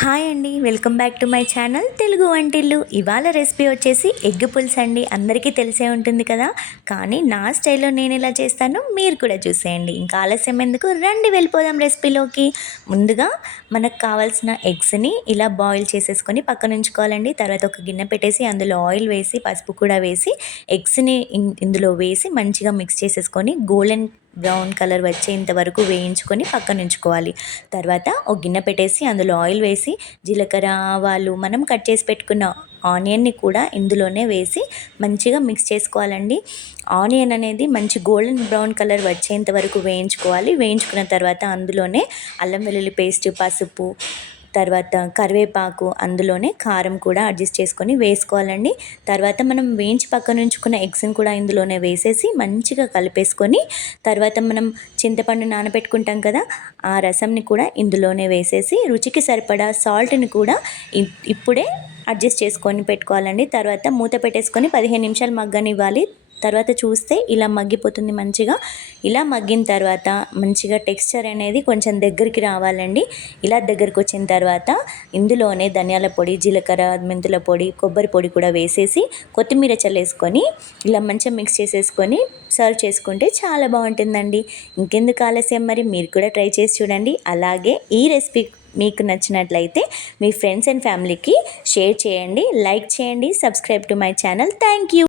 Hi అండి, welcome back to my channel Telugu Vantillu. ఇవాళ recipe వచ్చేసి ఎగ్ పులుసు అండి. అందరికీ తెలిసే ఉంటుంది కదా, కానీ నా స్టైల్లో నేను ఎలా చేస్తానో మీరు కూడా చూసేయండి. ఇంకా ఆలస్యం ఎందుకు, రండి వెళ్ళిపోదాం రెసిపీలోకి. ముందుగా మనకు కావాల్సిన ఎగ్స్ని ఇలా బాయిల్ చేసేసుకొని పక్కన ఉంచుకోవాలండి. తర్వాత ఒక గిన్నె పెట్టేసి అందులో ఆయిల్ వేసి పసుపు కూడా వేసి ఎగ్స్ని ఇందులో వేసి మంచిగా మిక్స్ చేసేసుకొని గోల్డెన్ బ్రౌన్ కలర్ వచ్చేంత వరకు వేయించుకొని పక్కన ఉంచుకోవాలి. తర్వాత ఒక గిన్నె పెట్టేసి అందులో ఆయిల్ వేసి జీలకర్ర, ఆవాలు, మనం కట్ చేసి పెట్టుకున్న ఆనియన్ని కూడా ఇందులోనే వేసి మంచిగా మిక్స్ చేసుకోవాలండి. ఆనియన్ అనేది మంచి గోల్డెన్ బ్రౌన్ కలర్ వచ్చేంత వరకు వేయించుకోవాలి. వేయించుకున్న తర్వాత అందులోనే అల్లం వెల్లుల్లి పేస్ట్, పసుపు, తర్వాత కరివేపాకు, అందులోనే కారం కూడా అడ్జస్ట్ చేసుకొని వేసుకోవాలండి. తర్వాత మనం వేయించి పక్కన ఉంచుకున్న ఎగ్స్ని కూడా ఇందులోనే వేసేసి మంచిగా కలిపేసుకొని తర్వాత మనం చింతపండు నానబెట్టుకుంటాం కదా, ఆ రసంని కూడా ఇందులోనే వేసేసి రుచికి సరిపడా సాల్ట్ని కూడా ఇప్పుడే అడ్జస్ట్ చేసుకొని పెట్టుకోవాలండి. తర్వాత మూత పెట్టేసుకొని 15 నిమిషాలు మగ్గనివ్వాలి. తర్వాత చూస్తే ఇలా మగ్గిపోతుంది మంచిగా. ఇలా మగ్గిన తర్వాత మంచిగా టెక్స్చర్ అనేది కొంచెం దగ్గరికి రావాలండి. ఇలా దగ్గరికి వచ్చిన తర్వాత ఇందులోనే ధనియాల పొడి, జీలకర్ర, మెంతుల పొడి, కొబ్బరి పొడి కూడా వేసేసి కొత్తిమీర చల్లేసుకొని ఇలా మంచిగా మిక్స్ చేసేసుకొని సర్వ్ చేసుకుంటే చాలా బాగుంటుందండి. ఇంకెందుకు ఆలస్యం, మరి మీరు కూడా ట్రై చేసి చూడండి. అలాగే ఈ రెసిపీ మీకు నచ్చినట్లయితే మీ ఫ్రెండ్స్ అండ్ ఫ్యామిలీకి షేర్ చేయండి, లైక్ చేయండి, subscribe to my channel. Thank you.